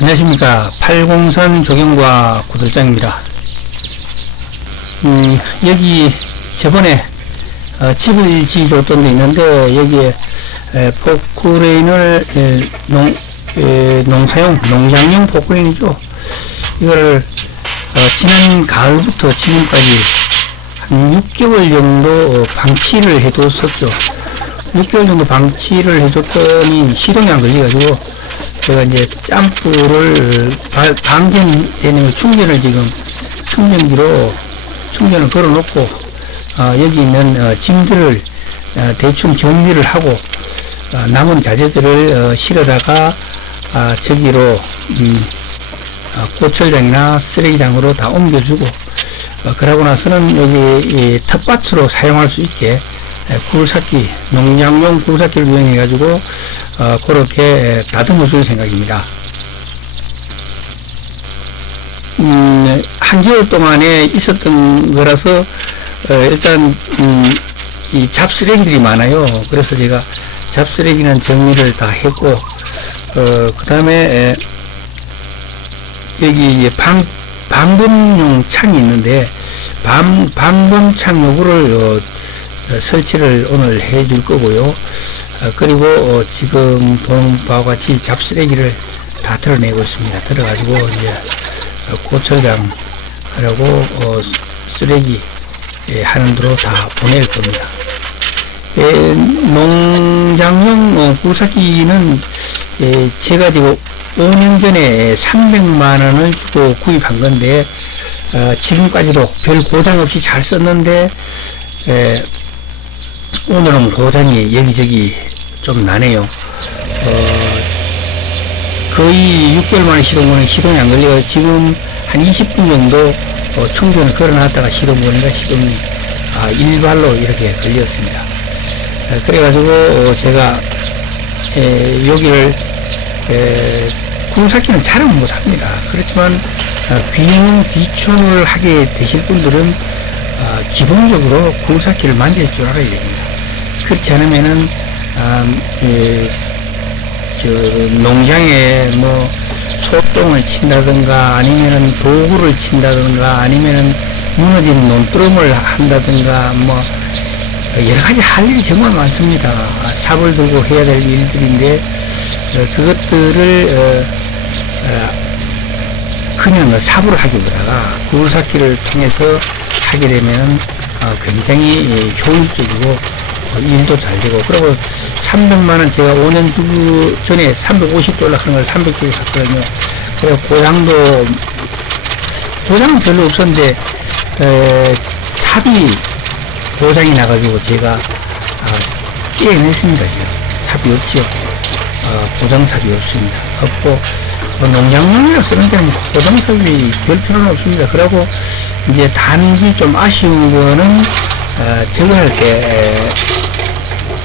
안녕하십니까. 팔공선 조경과 구들장입니다. 음, 여기 저번에 어, 집을 지어줬던 데 있는데 여기에 에, 포크레인을 에, 농, 에, 농사용, 농장용 포크레인이죠. 이거를 어, 지난 가을부터 지금까지 한 6개월 정도 어, 방치를 해뒀었죠. 6개월 정도 방치를 해줬더니 시동이 안 걸려가지고 제가 이제 짬프를 발- 방전되는 거 충전을 지금 충전기로 충전을 걸어 놓고 어, 여기 있는 어, 짐들을 어, 대충 정리를 하고 어, 남은 자재들을 어, 실어다가 아, 저기로 음, 어, 고철장이나 쓰레기장으로 다 옮겨주고 어, 그러고 나서는 여기 이 텃밭으로 사용할 수 있게 에, 굴삭기 농장용 굴삭기를 이용해 가지고 어, 그렇게 다듬어 줄 생각입니다. 음, 한 개월 동안에 있었던 거라서 어, 일단 음, 이 잡쓰레기들이 많아요. 그래서 제가 잡쓰레기는 정리를 다 했고 어, 그 다음에 여기 방 방범용 창이 있는데 방 방범창 요구를 어, 어, 설치를 오늘 해 줄 거고요. 어, 그리고 어, 지금 보는 바와 같이 잡쓰레기를 다 드러내고 있습니다. 들어가지고 이제 어, 고철장 하라고 어, 쓰레기 예, 하는 데로 다 보낼 겁니다. 예, 농장용 어, 굴삭기는 예, 제가 지금 5년 전에 300만 원을 주고 구입한 건데 어, 지금까지도 별 고장 없이 잘 썼는데 예, 오늘은 고장이 여기저기 좀 나네요. 어, 거의 6개월 만에 시동 거는 시동이 안 걸려요. 지금 한 20분 정도 어, 충전을 걸어놨다가 시동 거니까 시동이 아, 일발로 이렇게 걸렸습니다. 에, 그래가지고 어, 제가 에, 여기를 에, 굴삭기는 잘은 못합니다. 그렇지만 어, 귀농 귀촌을 하게 되실 분들은 어, 기본적으로 굴삭기를 만질 줄 알아야 됩니다. 그렇지 않으면은 아, 예, 저 농장에 뭐 소똥을 친다든가 아니면은 도구를 친다든가 아니면은 무너진 논두렁을 한다든가 뭐 여러 가지 할 일이 정말 많습니다. 삽을 들고 해야 될 일들인데 어, 그것들을 어, 어, 그냥 삽으로 하기보다가 굴삭기를 통해서 하게 되면 어, 굉장히 예, 효율적이고 어, 일도 잘 되고 그리고 300만 원 제가 5년 주 전에 350달러 하는 걸 300달러 샀거든요. 그래서 고장도 고장은 별로 없었는데 에, 삽이 고장이 나가지고 제가 아, 깨어냈습니다. 지금. 삽이 없지요. 어, 고장삽이 없습니다. 없고 어, 농장용이라 쓰는 데는 고장삽이 별 필요는 없습니다. 그리고 이제 단지 좀 아쉬운 거는 어, 저거 할때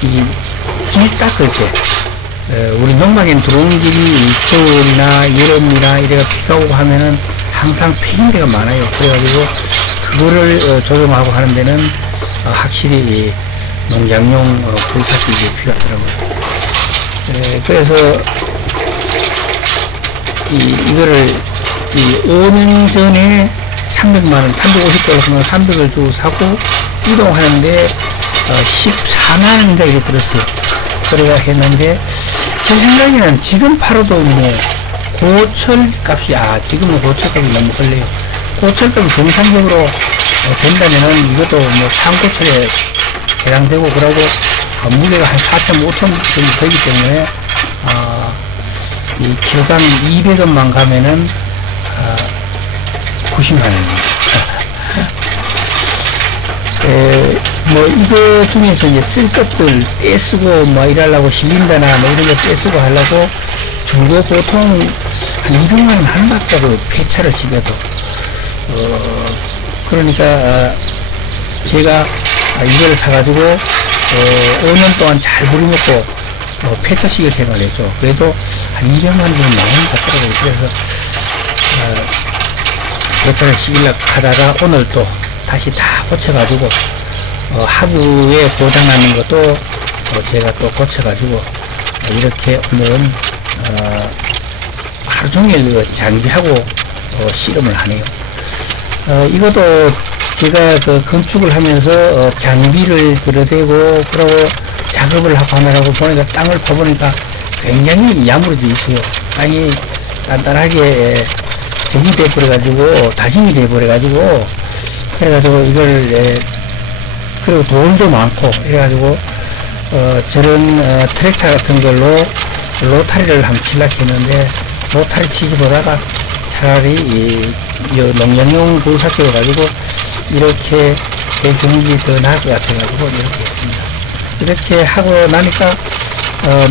길 닦을 때, 에, 우리 농막엔 들어오는 길이 겨울이나 여름이나 이래가 비가 오고 하면은 항상 폐인 데가 많아요. 그래가지고 그거를 어, 조정하고 하는 데는 어, 확실히 이 농장용 어, 불삭기가 필요하더라고요. 에, 그래서 이, 이거를 이 5년 전에 300만원, 350달러, 300을 주고 사고 이동하는데 어, 14 만원인가 이렇게 들었어요. 그래가 했는데, 제 생각에는 지금 팔아도 뭐, 고철 값이, 아, 지금은 고철 값이 너무 걸려요. 고철 값이 정상적으로 어, 된다면은 이것도 뭐 상고철에 해당되고, 그러고, 어, 무게가 한 4천, 5천 정도 되기 때문에, 어, 이 킬로당 200원만 가면은, 어, 90만원입니다. 에, 뭐, 이거 중에서 이제 쓸 것들 떼쓰고 뭐 이러려고 실린다나 뭐 이런 거 떼쓰고 하려고 중고 보통 한 200만원 한 박자로 폐차를 시켜도. 어, 그러니까, 아, 제가 아, 이걸 사가지고, 어, 5년 동안 잘 부리먹고, 어, 폐차식을 생각을 했죠. 그래도 한 200만원 정도 나오는 것 같더라고요. 그래서, 어, 폐차를 시키려고 하다가 오늘 또 다시 다 고쳐가지고 어, 하부에 고장나는 것도 어, 제가 또 고쳐가지고 어, 이렇게 오늘은 어, 하루 종일 그 장비하고 어, 실험을 하네요. 어, 이것도 제가 그 건축을 하면서 어, 장비를 들여대고 그러고 작업을 하고 하느라고 보니까 땅을 파보니까 굉장히 야무러져 있어요. 땅이 단단하게 예, 정이 돼버려가지고 다짐이 돼버려가지고 그래가지고 이걸 예, 그리고 돈도 많고 이래가지고 어, 저런 어, 트랙터 같은 걸로 로타리를 한번 칠라 했는데 로타리 치지 보다가 차라리 이, 이 농장용 굴삭기로 가지고 이렇게 대경기 더 나을 것 같아가지고 이렇게 했습니다. 이렇게 하고 나니까 어,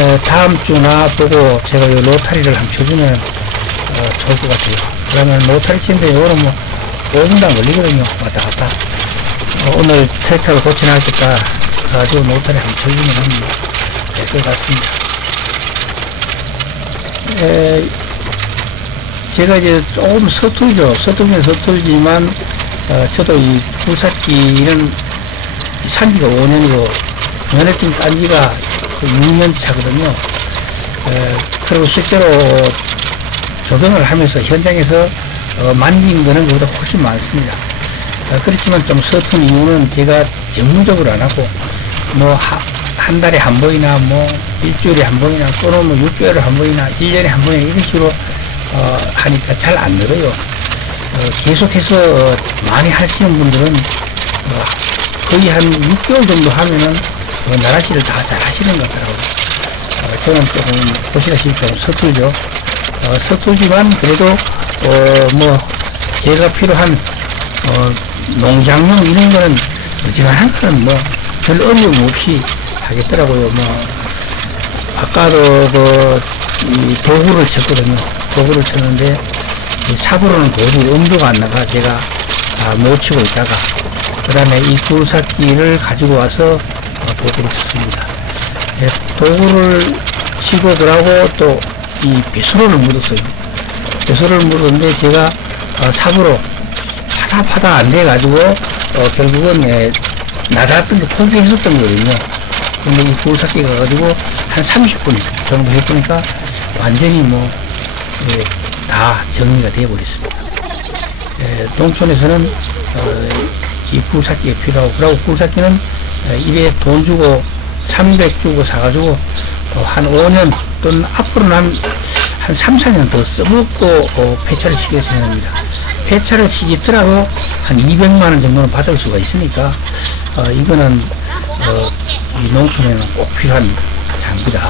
어, 다음 주나 보고 제가 이 로타리를 한번 쳐주면 어, 좋을 것 같아요. 그러면 로타리 치는데 이거는 뭐 5분도 안 걸리거든요. 왔다 갔다. 어, 오늘 트랙터를 고쳐놨겠다. 가지고 로타리 한번 쳐주면 될것 같습니다. 에, 제가 이제 조금 서툴죠. 서툴면 서툴지만, 어, 저도 이 굴삭기는 산지가 5년이고, 면허증 딴 지가 6년 차거든요. 에, 그리고 실제로 조정을 하면서 현장에서 어, 만진 거는 그보다 훨씬 많습니다. 어, 그렇지만 좀 서툰 이유는 제가 전문적으로 안 하고, 뭐, 하, 한 달에 한 번이나, 뭐, 일주일에 한 번이나, 또는 뭐, 육개월에 한 번이나, 일년에 한 번이나, 이런 식으로, 어, 하니까 잘 안 늘어요. 어, 계속해서 어, 많이 하시는 분들은, 어, 거의 한 6개월 정도 하면은, 어, 나라시를 다 잘 하시는 것 같더라고요. 어, 저는 조금, 보시다시피 좀 서툴죠. 어, 서툴지만, 그래도, 어, 뭐, 제가 필요한, 어, 농장용 이런 거는, 어지간한 거는 뭐, 별 어려움 없이 하겠더라고요. 뭐, 아까도 그, 이 도구를 쳤거든요. 도구를 쳤는데, 이 삽으로는 도저히 엄두가 안 나가 제가 아, 못 치고 있다가, 그 다음에 이 굴삭기를 가지고 와서 어, 도구를 쳤습니다. 예, 도구를 치고 그러고 또 이 배수로를 묻었어요. 배수로를 묻었는데 제가 어, 삽으로 파다 파다 안 돼가지고 어, 결국은 예, 나갔던 게 포기했었던 거거든요. 근데 이 굴삭기 가 가지고 한 30분 정도 해보니까 완전히 뭐, 예, 다 정리가 되어버렸습니다. 예, 농촌에서는, 어, 이 굴삭기가 필요하고, 그리고 굴삭기는 예, 입에 돈 주고, 300 주고 사가지고, 어, 한 5년 또는 앞으로는 한, 한 3, 4년 더 써먹고, 어, 폐차를 시킬 생각입니다. 폐차를 시키더라도 한 200만원 정도는 받을 수가 있으니까, 어, 이거는, 어, 이 농촌에는 꼭 필요한 장비다.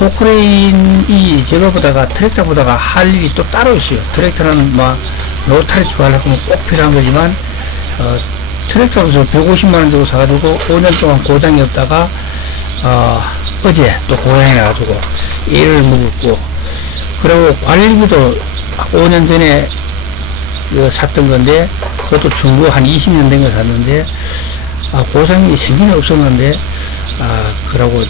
포크레인이 저거보다가 트랙터보다가 할 일이 또 따로 있어요. 트랙터는 막 로타리 주하려고 하면 꼭 필요한 거지만 어, 트랙터로서 150만원 주고 사가지고 5년 동안 고장이 없다가 어, 어제 또 고장이 나가지고 일을 묵었고 그리고 관리비도 5년 전에 그 샀던 건데 그것도 중고 한 20년 된 거 샀는데 아, 고장이 생긴 없었는데 아, 그러고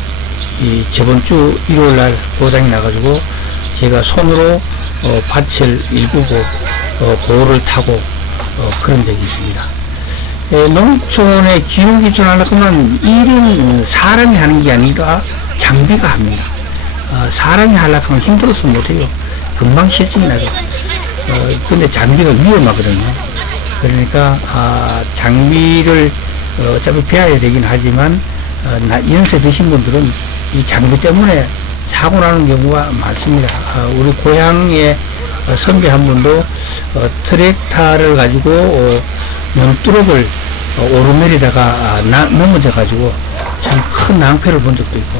이 저번 주 일요일 날 고장이 나가지고 제가 손으로 어, 밭을 일구고 어, 고를 타고 어, 그런 적이 있습니다. 에, 농촌의 기후 기준 하려고 하면 일은 사람이 하는 게 아니라 장비가 합니다. 어, 사람이 하려고 하면 힘들어서 못해요. 금방 실증이 나죠. 어, 근데 장비가 위험하거든요. 그러니까 아, 장비를 어, 어차피 배워야 되긴 하지만 어, 나- 연세 드신 분들은 이 장비 때문에 사고 나는 경우가 많습니다. 아, 우리 고향의 어, 선배 한 분도 어, 트랙터를 가지고 어, 논두럭을 어, 오르내리다가 아, 나- 넘어져 가지고 참 큰 낭패를 본 적도 있고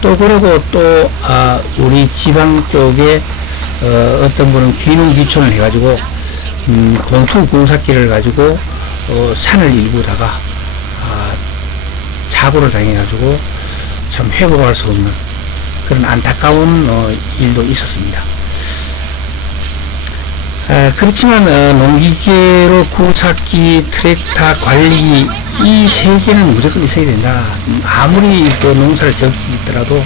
또 그러고 또 아, 우리 지방 쪽에 어, 어떤 분은 귀농 귀촌을 해가지고 음, 공투 굴삭기를 가지고 어, 산을 일구다가 아, 사고를 당해가지고 참 회복할 수 없는 그런 안타까운 어, 일도 있었습니다. 아, 그렇지만 어, 농기계로 굴삭기, 트랙터, 관리 이세 개는 무조건 있어야 된다. 아무리 그 농사를 짓더라도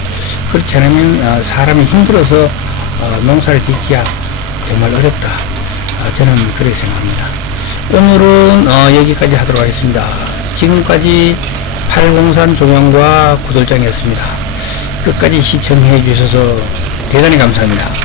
그렇지 않으면 어, 사람이 힘들어서 어, 농사를 짓기가 정말 어렵다. 아, 저는 그렇게 생각합니다. 오늘은 어, 여기까지 하도록 하겠습니다. 지금까지 803 조명과 구돌장이었습니다. 끝까지 시청해 주셔서 대단히 감사합니다.